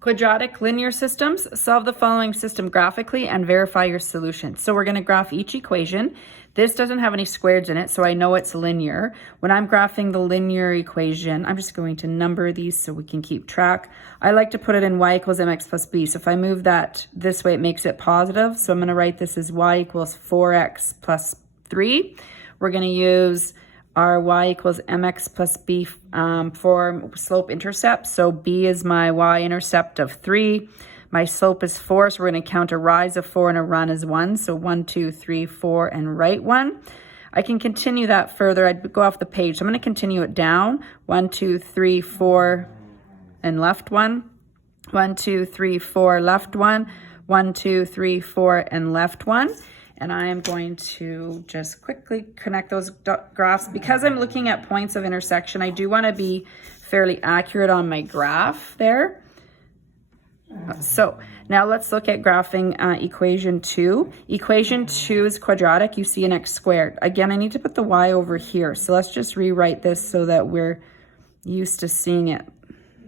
Quadratic linear systems, solve the following system graphically and verify your solution. So we're going to graph each equation. This doesn't have any squares in it, so I know it's linear. When I'm graphing the linear equation, I'm just going to number these so we can keep track. I like to put it in y equals mx plus b. So if I move that this way, it makes it positive. So I'm going to write this as y equals 4x plus 3. We're going to use our y equals mx plus b for slope intercept. So b is my y-intercept of 3. My slope is 4, so we're going to count a rise of 4 and a run as 1. So 1, 2, 3, 4, and right 1. I can continue that further. I'd go off the page. So I'm going to continue it down. 1, 2, 3, 4, and left 1. 1, 2, 3, 4, left 1. 1, 2, 3, 4, and left 1. And I am going to just quickly connect those graphs. Because I'm looking at points of intersection, I do want to be fairly accurate on my graph there. So now let's look at graphing equation 2. Equation 2 is quadratic. You see an x squared. Again, I need to put the y over here. So let's just rewrite this so that we're used to seeing it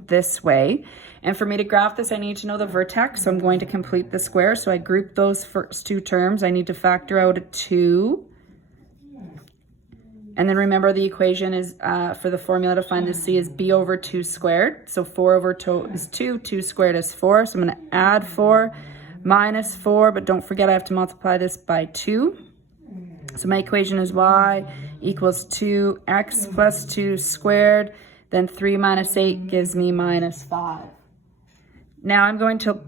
this way. And for me to graph this, I need to know the vertex. So I'm going to complete the square. So I group those first two terms. I need to factor out a 2. And then remember the equation is, for the formula to find the c is b over 2 squared. So 4 over 2 is 2, 2 squared is 4. So I'm going to add 4 minus 4, but don't forget I have to multiply this by 2. So my equation is y equals 2x plus 2 squared. Then 3 minus 8 gives me minus 5. Now I'm going to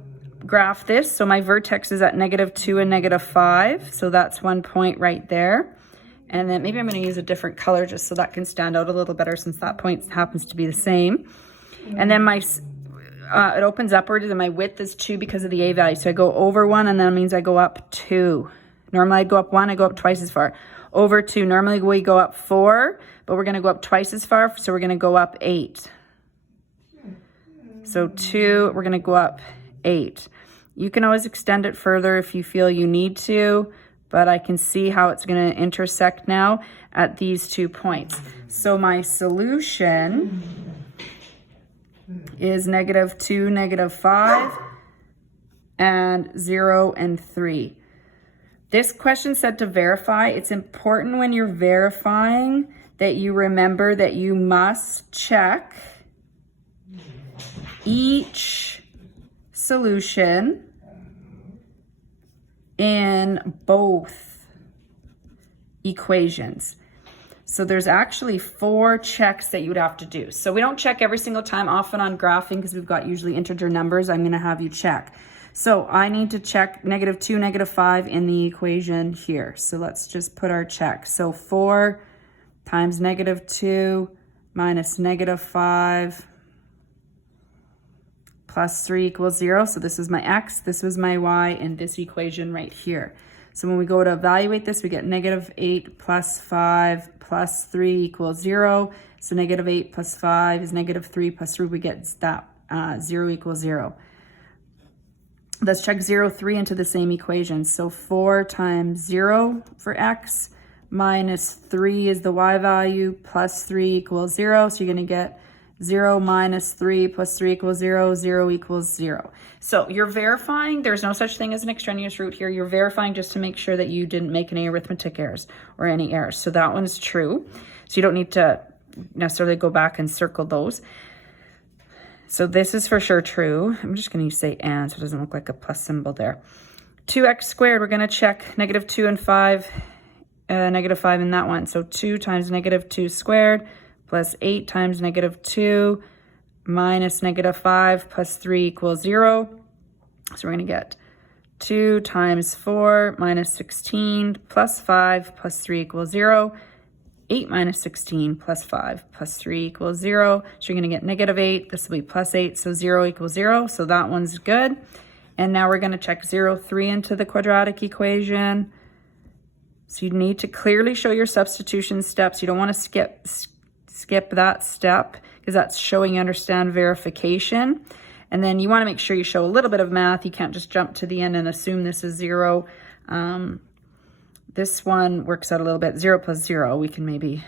graph this. So my vertex is at -2 and -5. So that's one point right there. And then maybe I'm going to use a different color just so that can stand out a little better since that point happens to be the same. And then my it opens upwards and my width is 2 because of the a value. So I go over 1 and that means I go up 2. Normally I go up 1, I go up twice as far. Over 2, normally we go up 4, but we're going to go up twice as far. So we're going to go up 8. So 2, we're going to go up 8. You can always extend it further if you feel you need to, but I can see how it's going to intersect now at these 2 points. So my solution is -2, -5, and 0 and 3. This question said to verify. It's important when you're verifying that you remember that you must check each solution in both equations. So there's actually 4 checks that you would have to do. So we don't check every single time. Often on graphing, because we've got usually integer numbers, I'm going to have you check. So I need to check -2, -5 in the equation here. So let's just put our check. So 4 times -2 minus -5 plus 3 equals 0. So this is my x, this was my y, and this equation right here. So when we go to evaluate this, we get -8 plus 5 plus 3 equals 0. So -8 plus 5 is -3 plus 3. We get that 0 equals 0. Let's check 0, 3 into the same equation. So 4 times 0 for x minus 3 is the y value plus 3 equals 0. So you're going to get 0 minus 3 plus 3 equals 0, 0 equals 0. So you're verifying. There's no such thing as an extraneous root here. You're verifying just to make sure that you didn't make any arithmetic errors or any errors. So that one's true. So you don't need to necessarily go back and circle those. So this is for sure true. I'm just going to say and so it doesn't look like a plus symbol there. 2x squared, we're going to check -2 and 5, -5 in that one. So 2 times -2 squared plus 8 times -2 minus -5 plus 3 equals 0. So we're going to get 2 times 4 minus 16 plus 5 plus 3 equals 0. 8 minus 16 plus 5 plus 3 equals 0. So you're going to get -8. This will be plus 8. So 0 equals 0. So that one's good. And now we're going to check 0, 3 into the quadratic equation. So you need to clearly show your substitution steps. You don't want to skip that step because that's showing you understand verification. And then you want to make sure you show a little bit of math. You can't just jump to the end and assume this is 0. This one works out a little bit. 0 plus 0, we can maybe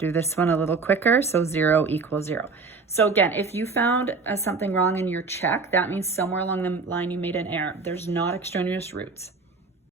Do this one a little quicker, so 0 equals 0. So again, if you found something wrong in your check, that means somewhere along the line you made an error. There's not extraneous roots.